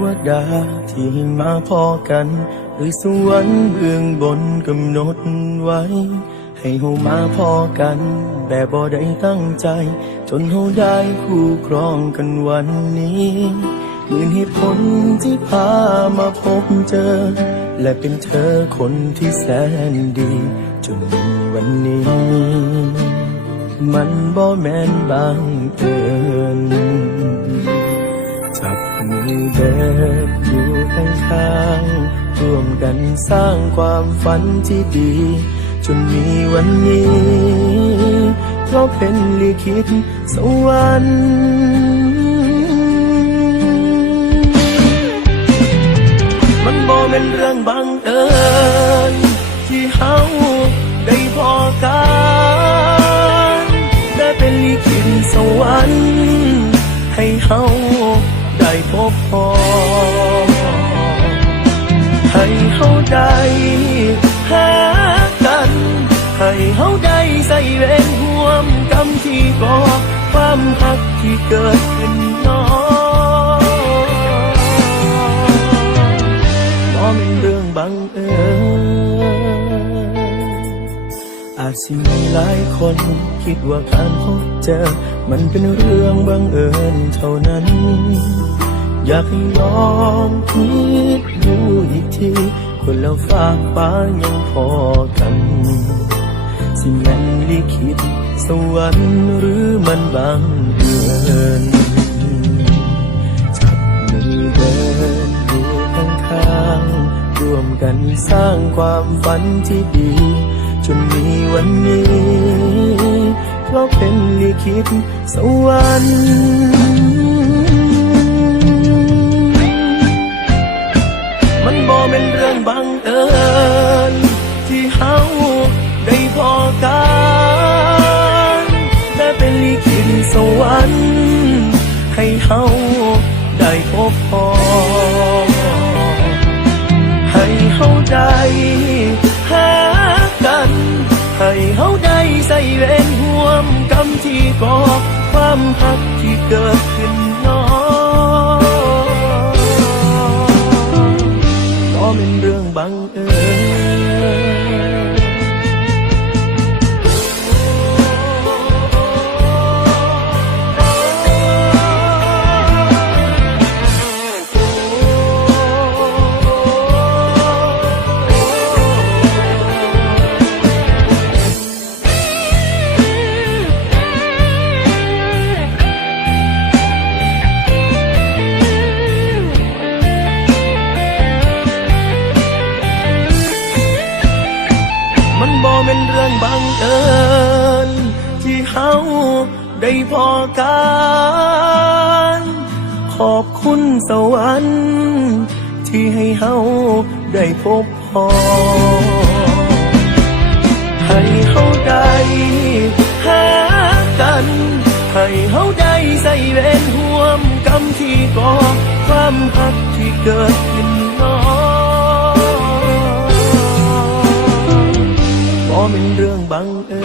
วดาที่มาพอกัน หรือสวรรค์เบื้องบนกำหนดไว้ ให้เฮามาพอกัน แบบบ่ได้ตั้งใจ จนเฮาได้คู่ครองกันวันนี้มื่นเหตุผลที่พามาพบเจอ และเป็นเธอคนที่แสนดี จนมีวันนี้ มันบ่แม่นบางเอิญ จับมือเดินอยู่ข้างๆร่วมกันสร้างความฝันที่ดี จนมีวันนี้เพราะเป็นลิขิตสวรรค์มันบ่เป็นเรื่องบังเอิญที่เฮาได้พอกัน พอ ให้เฮาได้หากัน ให้เฮาได้ใส่เวรห่วมกรรมที่ก่อความหักที่เกิดขึ้นน้องบ่เป็นเรื่องบังเอิญอาจสิมีหลายคนคิดว่าการพบเจอ มันเป็นเรื่องบังเอิญเท่านั้น อยากให้ลองคิดดูอีกทีคนเราฝากฟ้ายังพอกัน สิแม่นลิขิตสวรรค์หรือมันบังเอิญจับมือเดินอยู่ข้างๆร่วมกันสร้างความฝันที่ดี จนมีวันนี้เพราะเป็นลิขิตสวรรค์ บังเอิญที่เฮาได้พอกันได้เป็นลิขิตสวรรค์ให้เฮาได้พบพอให้เฮาได้หากัน ให้เฮาได้ใส่เวรห่วมกรรมที่ก่อความหักที่เกิดขึ้น เป็นเรื่องบังเอิญที่เฮาได้พอกัน ขอบคุณสวรรค์ที่ให้เฮาได้พบพอ ให้เฮาได้หากัน ให้เฮาได้ใส่เวรห่วมกรรมที่ก่อความหักที่เกิด bằng em